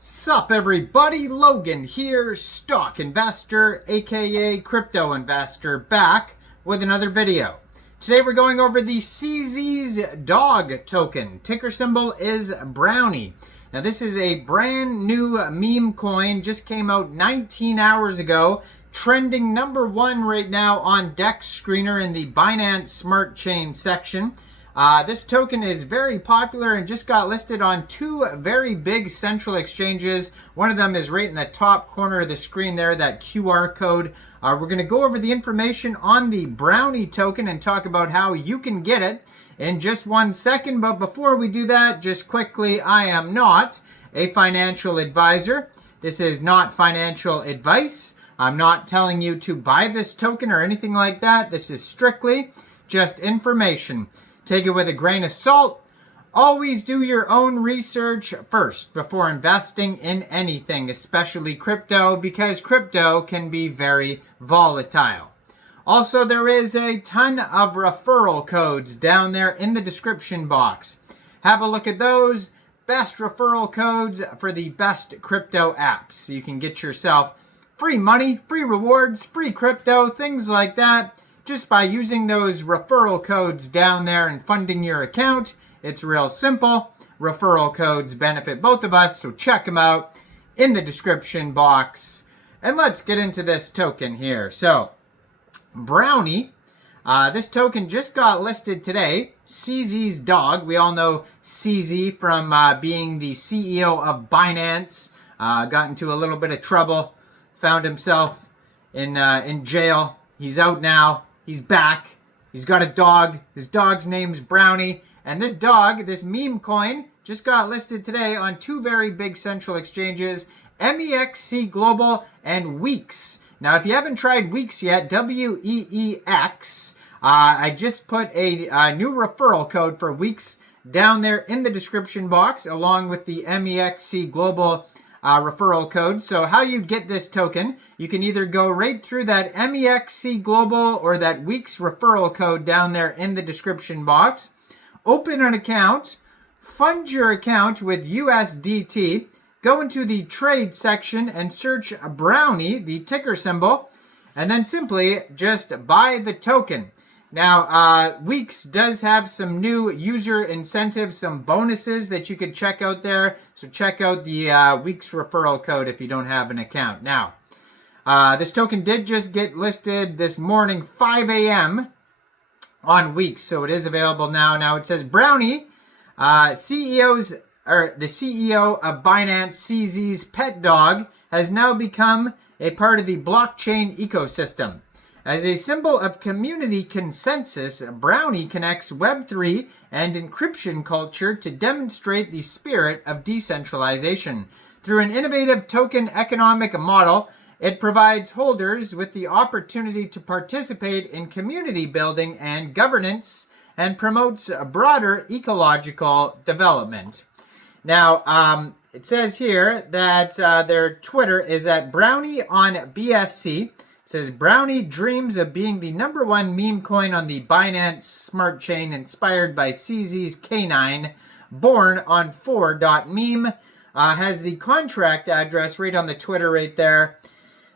Sup everybody, Logan here, stock investor, aka crypto investor, back with another video. Today we're going over the CZ's dog token. Ticker symbol is Brownie. Now this is a brand new meme coin, just came out 19 hours ago, trending #1 right now on DEX Screener in the Binance Smart Chain section. This token is very popular and just got listed on two very big central exchanges. One of them is right in the top corner of the screen there, that QR code. We're going to go over the information on the Brownie token and talk about how you can get it in just 1 second. But before we do that, just quickly, I am not a financial advisor. This is not financial advice. I'm not telling you to buy this token or anything like that. This is strictly just information. Take it with a grain of salt. Always do your own research first before investing in anything, especially crypto, because crypto can be very volatile. Also, there is a ton of referral codes down there in the description box. Have a look at those. Best referral codes for the best crypto apps. So you can get yourself free money, free rewards, free crypto, things like that. Just by using those referral codes down there and funding your account. It's real simple. Referral codes benefit both of us, so check them out in the description box. And let's get into this token here. So, Brownie, this token just got listed today. CZ's dog. We all know CZ from being the CEO of Binance. Got into a little bit of trouble. Found himself in jail. He's out now. He's back. He's got a dog. His dog's name's Brownie. And this dog, this meme coin, just got listed today on two very big central exchanges, Mexc Global and Weex. Now, if you haven't tried Weex yet, WEEX, I just put a new referral code for Weex down there in the description box, along with the Mexc Global referral code. So how you get this token, you can either go right through that Mexc Global or that Weex referral code down there in the description box. Open an account, fund your account with USDT, go into the trade section and search Brownie, the ticker symbol, and then simply just buy the token. Now, Weex does have some new user incentives, some bonuses that you could check out there. So check out the Weex referral code if you don't have an account. Now, this token did just get listed this morning, 5 a.m. on Weex, so it is available now. Now it says Brownie, the CEO of Binance, CZ's pet dog, has now become a part of the blockchain ecosystem. As a symbol of community consensus, Brownie connects Web3 and encryption culture to demonstrate the spirit of decentralization. Through an innovative token economic model, it provides holders with the opportunity to participate in community building and governance and promotes broader ecological development. Now, it says here that their Twitter is at Brownie on BSC. It says, Brownie dreams of being the #1 meme coin on the Binance Smart Chain inspired by CZ's K9, born on 4.meme. Has the contract address right on the Twitter right there.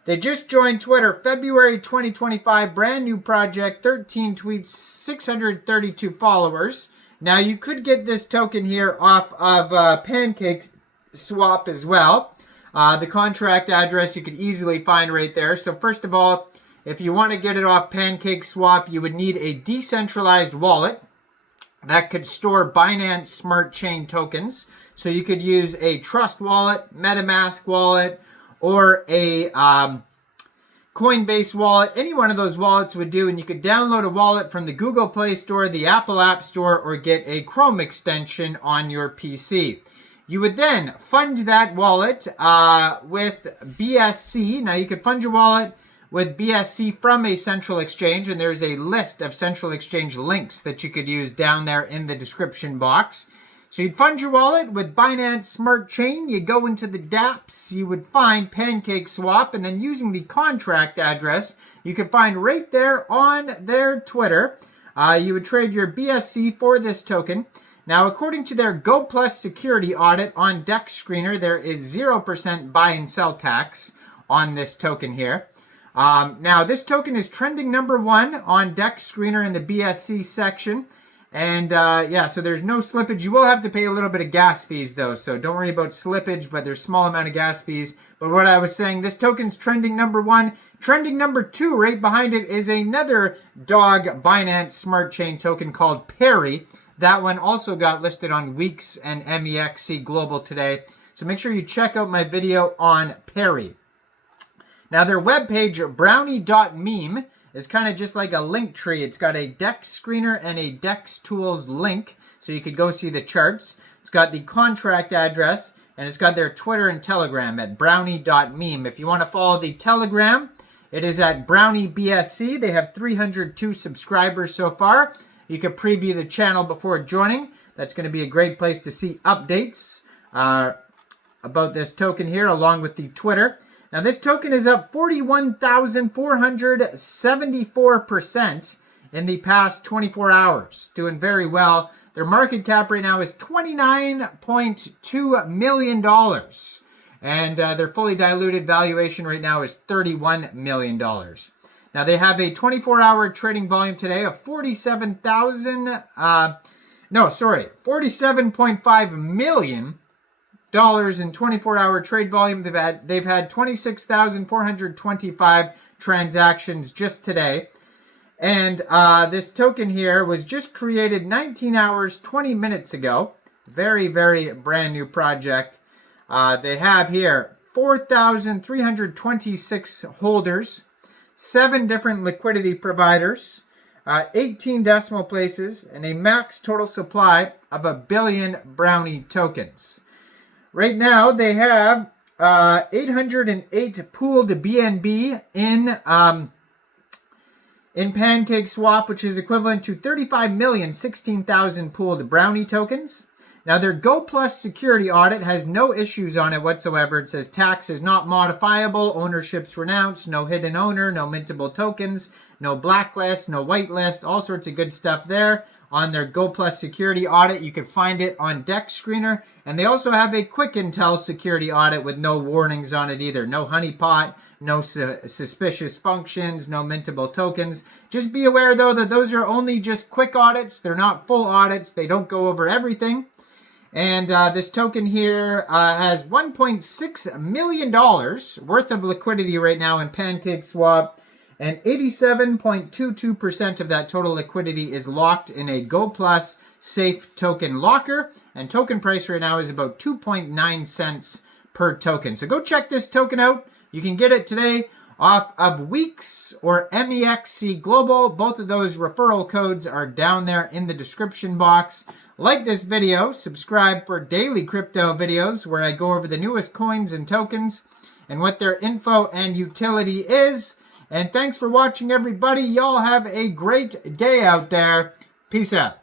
They just joined Twitter February 2025, brand new project, 13 tweets, 632 followers. Now you could get this token here off of Pancakeswap as well. The contract address you could easily find right there. So first of all, if you want to get it off Pancakeswap, you would need a decentralized wallet that could store Binance Smart Chain tokens. So you could use a Trust wallet, MetaMask wallet, or a Coinbase wallet. Any one of those wallets would do, and you could download a wallet from the Google Play Store, the Apple App Store, or get a Chrome extension on your PC. You would then fund that wallet with BSC. Now, you could fund your wallet with BSC from a central exchange, and there's a list of central exchange links that you could use down there in the description box. So you'd fund your wallet with Binance Smart Chain. You go into the dApps, you would find Pancakeswap, and then using the contract address, you can find right there on their Twitter, you would trade your BSC for this token. Now, according to their Go Plus security audit on DEX Screener, there is 0% buy and sell tax on this token here. Now, this token is trending number 1 on DEX Screener in the BSC section. And yeah, so there's no slippage. You will have to pay a little bit of gas fees though, so don't worry about slippage, but there's small amount of gas fees. But what I was saying, this token's trending number 1. Trending number 2 right behind it is another dog Binance Smart Chain token called Perry. That one also got listed on Weex and Mexc Global today. So make sure you check out my video on Perry. Now their webpage, brownie.meme, is kind of just like a link tree. It's got a DEX Screener and a DEX Tools link, so you could go see the charts. It's got the contract address, and it's got their Twitter and Telegram at brownie.meme. If you want to follow the Telegram, it is at BrownieBSC. They have 302 subscribers so far. You can preview the channel before joining. That's going to be a great place to see updates about this token here, along with the Twitter. Now, this token is up 41,474% in the past 24 hours. Doing very well. Their market cap right now is $29.2 million. And their fully diluted valuation right now is $31 million. Now, they have a 24-hour trading volume today of 47.5 million dollars in 24-hour trade volume. They've had 26,425 transactions just today. And this token here was just created 19 hours, 20 minutes ago. Very, very brand new project. They have here 4,326 holders, 7 different liquidity providers, 18 decimal places, and a max total supply of 1 billion Brownie tokens. Right now, they have 808 pooled BNB in Pancakeswap, which is equivalent to 35,016,000 pooled Brownie tokens. Now, their Go Plus security audit has no issues on it whatsoever. It says tax is not modifiable, ownership's renounced, no hidden owner, no mintable tokens, no blacklist, no whitelist, all sorts of good stuff there. On their Go Plus security audit, you can find it on DEX Screener. And they also have a quick intel security audit with no warnings on it either. No honeypot, no suspicious functions, no mintable tokens. Just be aware, though, that those are only just quick audits. They're not full audits. They don't go over everything. And this token here has $1.6 million worth of liquidity right now in Pancakeswap. And 87.22% of that total liquidity is locked in a Go Plus safe token locker. And token price right now is about 2.9 cents per token. So go check this token out. You can get it today off of Weex or Mexc Global. Both of those referral codes are down there in the description box. Like this video, subscribe for daily crypto videos where I go over the newest coins and tokens and what their info and utility is. And thanks for watching, everybody. Y'all have a great day out there. Peace out.